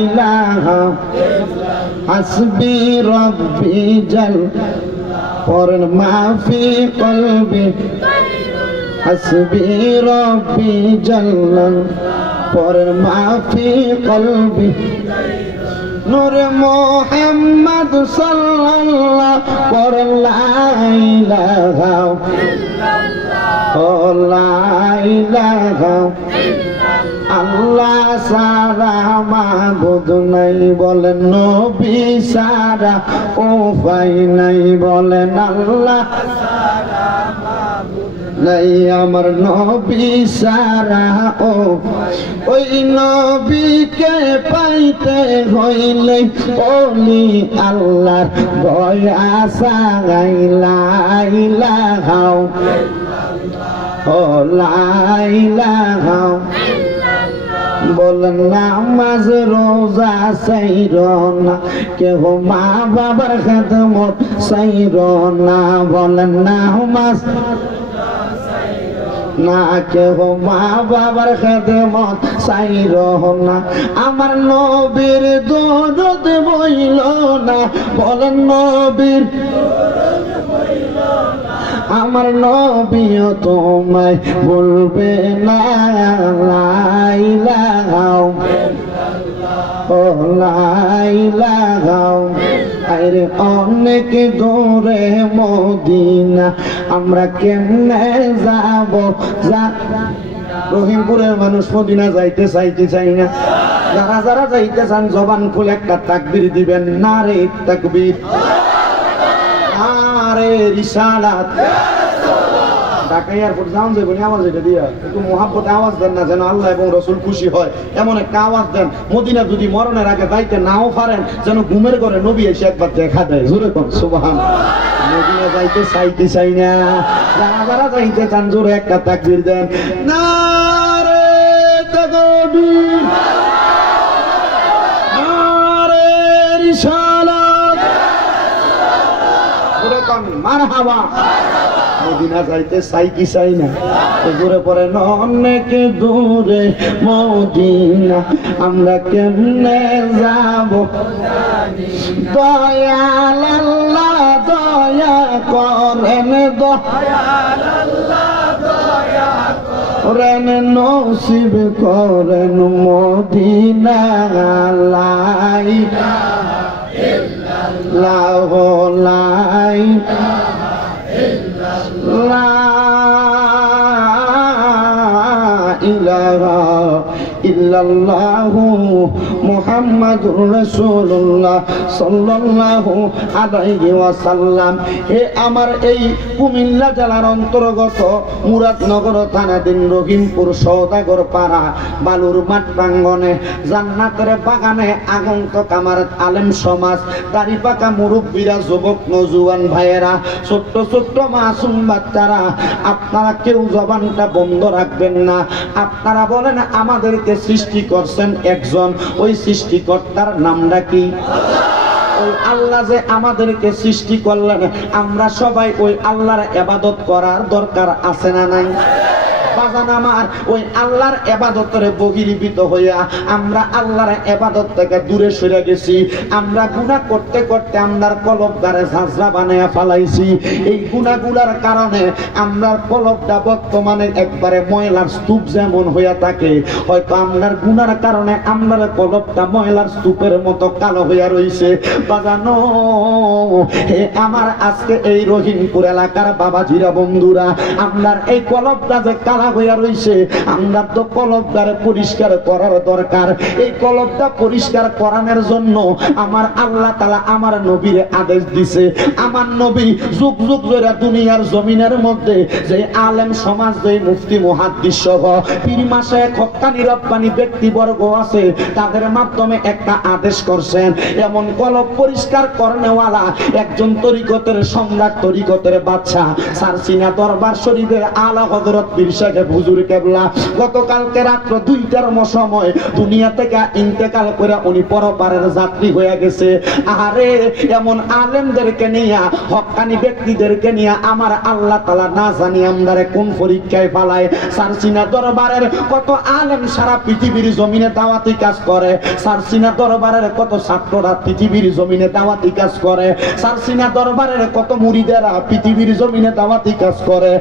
ইলাহা হাসবি রব্বি জাল পড়েন মাফি কলবি হাসবি রব্বি জাল্লাল পড়েন মাফি কলবি নূরে মুহাম্মদ সাল্লাল্লাহু পড়েন লা ইলাহা ইল্লাল্লাহ লা ইলাহা আল্লাহ সারা মাবুদ নাই বলেন নবী সারা উপায় নাই বলেন আল্লাহ সারা মাবুদ নাই আমার নবী সারা ওই নবীকে পাইতে হইলে ওলি আল্লাহর ভয় আসা লা ইলাহা ও লা ইলাহা বলেন নামাজ রোজা সাইরো না কেহ মা বাবার খেদমত সাইরো না বলেন নামাজ না কেহ মা বাবার খেদমত সাইরো না আমার নবীর দরদ বইল না বলেন নবীর আমার নবীও তোমায় বলবে না লা ইলাহা ও লা ইলাহা আরে অনেক দূরে মদিনা আমরা কেমনে যাব রহিমপুরের মানুষ মদিনা যাইতে চাই না যারা যারা যাইতে চান জবান খুলে একটা তাকবীর দিবেন নারে তাকবীর নারে রিসালাত ঢাকা এয়ারপোর্ট যাওয়া যাবে না আওয়াজ এটা দিয়া একটু মোহাব্বতে আওয়াজ দেন না যেন আল্লাহ এবং রসুল খুশি হয় এমন একটা আওয়াজ দেন মদিনা যদি মরণের আগে যাইতে নাও পারেন যেন ঘুমের ঘরে নবী এসে একবার দেখা দেয় জোরে কোন সুবহানাল্লাহ মদিনা যাইতে চাই না যারা যারা যাইতে চান জোরে একটা তাকবীর দেন নারে তাকবীর নারে রিসালাত জোরে কোন মারহাবা মদিনা যাইতে চাই না দূরে পড়ে অনেক দূরে মদিনা আমরা কেমনে যাব দয়াল আল্লাহ দয়া করেন দয়াল আল্লাহ দয়া করেন নসিব করেন মদিনা লা ইলাহা ইল্লাল্লাহ লা লা ইলাহা ইল্লাল্লাহু মুহাম্মাদুর রাসূলুল্লাহ সাল্লাল্লাহু আলাইহি ওয়াসাল্লাম। হে আমার এই কুমিল্লা জেলার অন্তর্গত মুরাদনগর থানাধীন রহিমপুর সওদাগর পাড়া বালুর মাঠ প্রাঙ্গণে জান্নাতের বাগানে আগন্তক আমার আলেম সমাজ দাড়ি পাকা মুরব্বীরা যুবক নওজোয়ান ভাইয়েরা ছোট্ট ছোট্ট মাসুম বাচ্চারা আপনারা কেউ জবানটা বন্ধ রাখবেন না। আপনারা বলেন আমাদেরকে সৃষ্টি করছেন একজন, ওই সৃষ্টিকর্তার নামটা কি? ওই আল্লাহ যে আমাদেরকে সৃষ্টি করলেন আমরা সবাই ওই আল্লাহর ইবাদত করার দরকার আছে না নাই? বাজান আমার ওই আল্লাহর ইবাদতের বহির্ভূত হইয়া আমরা আল্লাহর ইবাদত থেকে দূরে সরে গেছি। আমরা গুনাহ করতে করতে আমরার কলবদারে ঝাঁঝরা বানায়া ফেলাইছি। এই গুনাহগুলোর কারণে আমরার কলবটা বর্তমানে একবারে ময়লার স্তূপ যেমন হইয়া থাকে, হয়তো আমরার গুনার কারণে আমরার কলবটা ময়লার স্তূপের মতো কালো হইয়া রইছে। বাজানো হে আমার আজকে এই রহিমপুর এলাকার বাবাজিরা বন্ধুরা, আমরার এই কলবটা যে কালা হইয়া রইছে, আমরা তো কলবটারে পরিষ্কার করার দরকার। এই কলবটা পরিষ্কার করানোর জন্য আমার আল্লাহ তাআলা আমার নবীর আদেশ দিছে। আমার নবী যুগ যুগ ধরে দুনিয়ার জমিনের মধ্যে যে আলেম সমাজ, যে মুফতি মুহাদ্দিস সহ পীর মাশায়েখ হক্কানি রব্বানি ব্যক্তিবর্গ আছে, তাদের মাধ্যমে একটা আদেশ করছেন, এমন কলব পরিষ্কার করনেওয়ালা একজন তরিকতের সম্রাট, তরিকতের বাদশা সারসিনা দরবার শরীফের আলা হযরত পীর সাহেব হুজুর কেবলা গতকালকে রাত্র 2টার সময় দুনিয়া থেকে ইন্তেকাল করে উনি পরপারের যাত্রী হয়ে গেছে। আরে এমন আলেমদেরকে নিয়ে, হক্কানি ব্যক্তিদেরকে নিয়ে আমার আল্লাহ তাআলা না জানি আমদারে কোন পরীক্ষায় পালায়। সারসিনা দরবারের কত আলেম সারা পৃথিবীর জমিনে দাওয়াতি কাজ করে। সারসিনা দরবারের কত ছাত্ররা পৃথিবীর জমিনে দাওয়াতি কাজ করে। সারসিনা দরবারের কত মুরিদেরা পৃথিবীর জমিনে দাওয়াতি কাজ করে।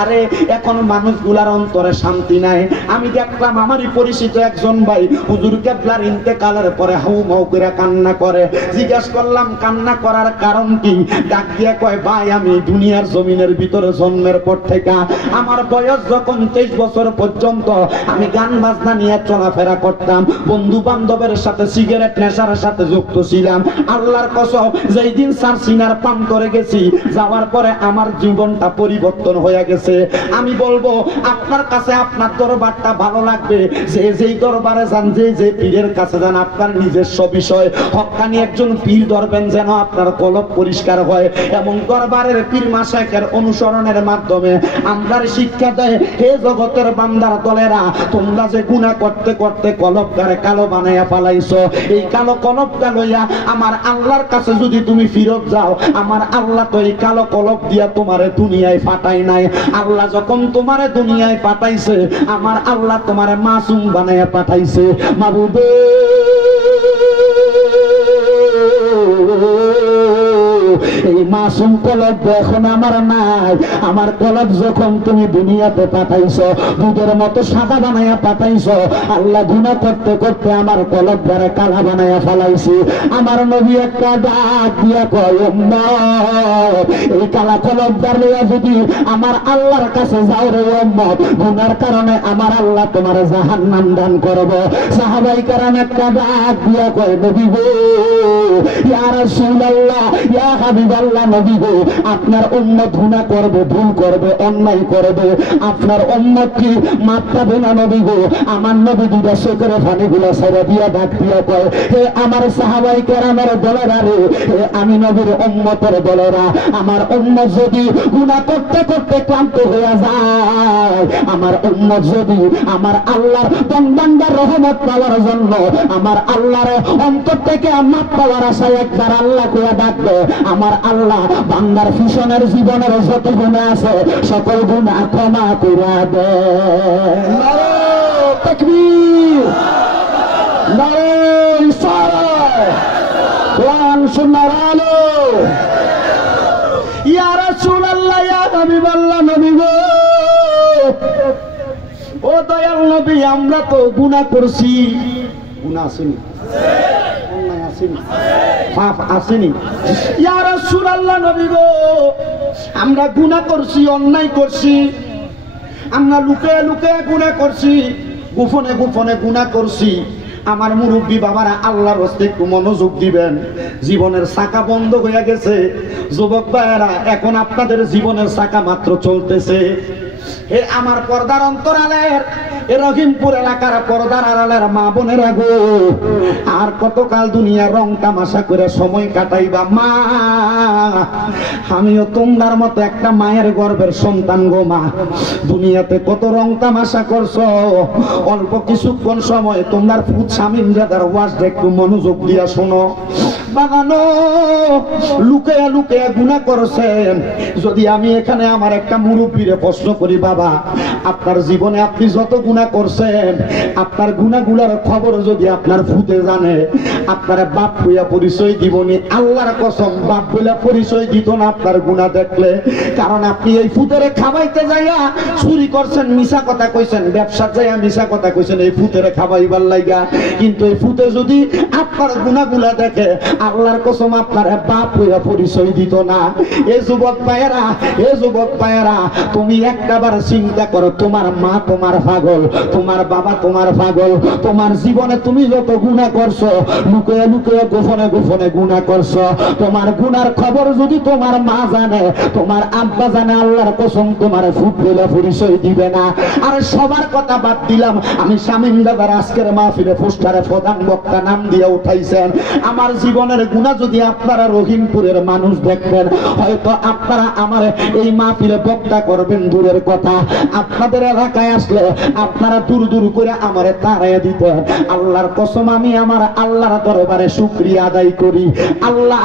আরে এখন মানুষগুলার অন্তরে শান্তি নাই। আমি দেখলাম আমারই পরিচিত একজন ভাই হুজুর কেবলার ইন্তেকালের পরে হাউ মাউ করে কান্না করে। জিজ্ঞাসা করলাম কান্না করার কারণ কি? ডাক দিয়ে কয়, ভাই আমি দুনিয়ার জমিনের ভিতরে জন্মের পর থেকে আমার বয়স যখন 23 বছর পর্যন্ত আমি গান বাজনা নিয়ে চলাফেরা করতাম, বন্ধু বান্ধবের সাথে সিগারেট নেশার সাথে যুক্ত ছিলাম। আল্লাহর কসম যেই দিন সারসিনার পান করে গেছি, যাওয়ার পরে আমার জীবনটা পরিবর্তন হয়ে গেছে। আমি বলবো আপনার কাছে আপনার দরবারটা ভালো লাগবে, যে যেই দরবারে যান, যে পীরের কাছে যান, আপনার নিজস্ব বিষয়। হক্কানি একজন পীর ধরবেন যেন আপনার কলব পরিষ্কার হয়, এবং দরবারের পীর মাশায়েখের অনুসরণের মাধ্যমে আমরা শিক্ষা দেয়, হে জগতের বান্দার দলেরা, তোমরা যে গুনাহ করতে করতে কলবটারে কালো বানাইয়া ফেলাইছো, এই কালো কলবটা লইয়া আমার আল্লাহর কাছে যদি তুমি ফিরত যাও, আমার আল্লাহ তো এই কালো কলব দিয়া তোমারে দুনিয়ায় পাঠাই নাই। আল্লাহ যখন তোমারে দুনিয়ায় পাঠাইছে, আমার আল্লাহ তোমারে মাসুম বানাইয়া পাঠাইছে। মাবুদ এই মাসুম কলব এখন আমার নাই। আমার কলব যখন তুমি দুনিয়াতে পাঠাইছো, দুধের মতো সাদা বানাইয়া পাঠাইছো, আল্লাহ গুনাহ করতে করতে আমার কলব দ্বারা কালা বানাইয়া ফেলাইছি। আমার নবী একটা ডাক দিয়া কয়, উম্মত এই কালা কলব দ্বারা যদি আমার আল্লাহর কাছে যাও রে উম্মত, গুনার কারণে আমার আল্লাহ তোমার জাহান্নাম দান করব। সাহাবাই কেরাম একটা ডাক দিয়া কয়, নবী গো, ইয়া রাসূলুল্লাহ, ইয়া হাবিবাল্লাহ, নবী গো, আপনার উম্মত গুনাহ করবে, ভুল করবে, অন্যায় করবে, আপনার উম্মত কি মাফ পাবে না নবী গো? আমার নবী দুইটা চোখের পানিগুলো ছেড়ে দিয়া ডাক দিয়া কয়, হে আমার সাহাবাই কেরামের দলেরা রে, হে আমি নবীর উম্মতের দলেরা, আমার উম্মত যদি গুনাহ করতে করতে ক্লান্ত হয়ে যায়, আমার উম্মত যদি আমার আল্লাহর বান্দার রহমত পাওয়ার জন্য আমার আল্লাহর অন্তর থেকে মাফ পাওয়ার আশায় একবার আল্লাহ কইয়া ডাকবে, আমার আল্লাহ বান্দার পিছনের জীবনের যত গুনাহ আছে সকল গুনাহ ক্ষমা কইরা দেয়। নারে তাকবীর, নারে ইসরার, কোরআন সুন্নাহর আলো। ইয়া রাসূলুল্লাহ, ইয়া হাবিবাল্লাহ, নবী গো, ও দয়াল নবী, আমরা তো গুনাহ করছি। গুনাহ আসেনি? অন্যায় আসেনি? পাপ আসেনি? ইয়া রাসূলুল্লাহ, নবী গো, আমরা গুনাহ করছি, অন্যায় করছি, আমরা লুকিয়ে লুকিয়ে গুনাহ করছি, গোপনে গোপনে গুনাহ করছি। আমার মুরব্বী বাবারা আল্লাহর হস্তে একটু মনোযোগ দিবেন। জীবনের চাকা বন্ধ হয়ে গেছে। যুবক ভাইয়েরা, এখন আপনাদের জীবনের চাকা মাত্র চলতেছে। হে আমার পর্দার অন্তরালের, এ রহিমপুর এলাকার পর্দার আড়ালের মা বোনেরা গো, আর কতকাল দুনিয়া রং তামাশা করে সময় কাটাইবা? মা, আমিও তোমার মতো একটা মায়ের গর্ভের সন্তান গো মা। দুনিয়াতে কত রং তামাশা করছো, অল্প কিছুক্ষণ সময় তোমার ফুট শামীম জাদার ওয়াজটা একটু মনোযোগ দিয়া শোনো। বাগানো লুকিয়ে লুকিয়ে গুনাহ করছেন। যদি আমি এখানে আমার একটা মুরব্বীরে প্রশ্ন করি, বাবা আপনার জীবনে আপনি যত গুনাহ করছেন, আপনার গুনাহগুলোর খবর যদি আপনার ফুটে জানে, আপনার বাপ হইয়া পরিচয় দিবনি? আল্লাহর কসম বাপ বইলা পরিচয় দিত না আপনার গুনাহ দেখলে। কারণ আপনি এই ফুটেরে খাওয়াইতে যাইয়া চুরি করছেন, মিছা কথা কইছেন, ব্যবসা যাইয়া মিছা কথা কইছেন এই ফুটেরে খাওয়াইবার লাইগা। কিন্তু এই ফুটে যদি আপনার গুনাহগুলা দেখে, আল্লাহর কসম আপনার বাপ হইয়া পরিচয় দিত না। এ যুবক ভাইয়েরা, এ যুবক ভাইয়েরা, তুমি একটাবার চিন্তা করো, তোমার মা তোমার পাগল, তোমার বাবা তোমার পাগল, তোমার জীবনে তুমি যত গুনাহ করছো, লুকিয়ে লুকিয়ে গোপনে গোপনে গুনাহ করছো, তোমার গুনার খবর যদি তোমার মা জানে, তোমার আব্বা জানে, আল্লাহর কসম তোমার ফুট বলে পরিচয় দিবে না। আর সবার কথা বাদ দিলাম, আমি শামীম দাদার আজকের মাহফিলে পোস্টারে প্রধান বক্তা নাম দিয়ে উঠাইছেন। আমার জীবন জীবনের গুনাহ যদি আপনারা রহিমপুরের মানুষ দেখবেন, হয়তো আপনারা আমার এই মাহফিলে বক্তা করবেন দূরের কথা, আপনাদের এলাকায় আসলে আপনারা দূর দূর করে আমারে তাড়াইয়া দিতেন। আল্লাহর কসম, আমি আমার আল্লাহর দরবারে শুকরিয়া আদায় করি। আল্লাহ,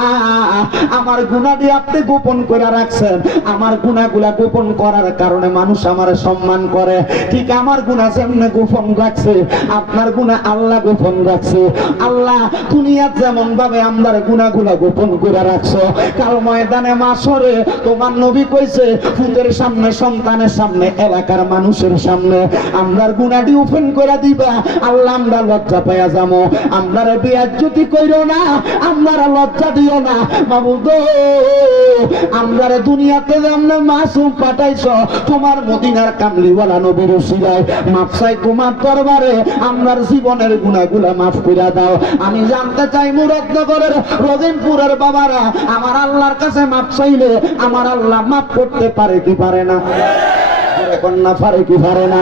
আমার গুনাহটি আপনি গোপন করে রাখছেন। আমার গুনাহগুলা গোপন করার কারণে মানুষ আমারে সম্মান করে। ঠিক আমার গুনাহ যেমন গোপন রাখছে, আপনার গুনাহ আল্লাহ গোপন রাখছে। আল্লাহ, দুনিয়া যেমন ভাবে আমার গুনাহগুলা গোপন করে রাখছো, কাল ময়দানে মাশরে তোমার নবী কইছে, ফুতের সামনে, সন্তানের সামনে, এলাকার মানুষের সামনে আমরার গুনাহটি ওপেন করে দিবা। আল্লাহ, আমরা লজ্জা পাইয়া যাবো। আমরারে বেয়াজ্জতি কইরো না, আমরারে লজ্জা দিও না মাবুদ। আমরারে দুনিয়াতে যেমন মাসুম পাঠাইছো, তোমার মদিনার কামলিওয়ালা নবীর উসিলায় মাফ চাই তোমার দরবারে। আমরার জীবনের গুনাহগুলা মাফ করে দাও। আমি জানতে চাই, মুরাদনগরের রহিমপুরের বাবারা আমার আল্লাহর কাছে মাফ চাইলে আমার আল্লাহ মাফ করতে পারে কি পারে না? এখন না পারে কি পারে না?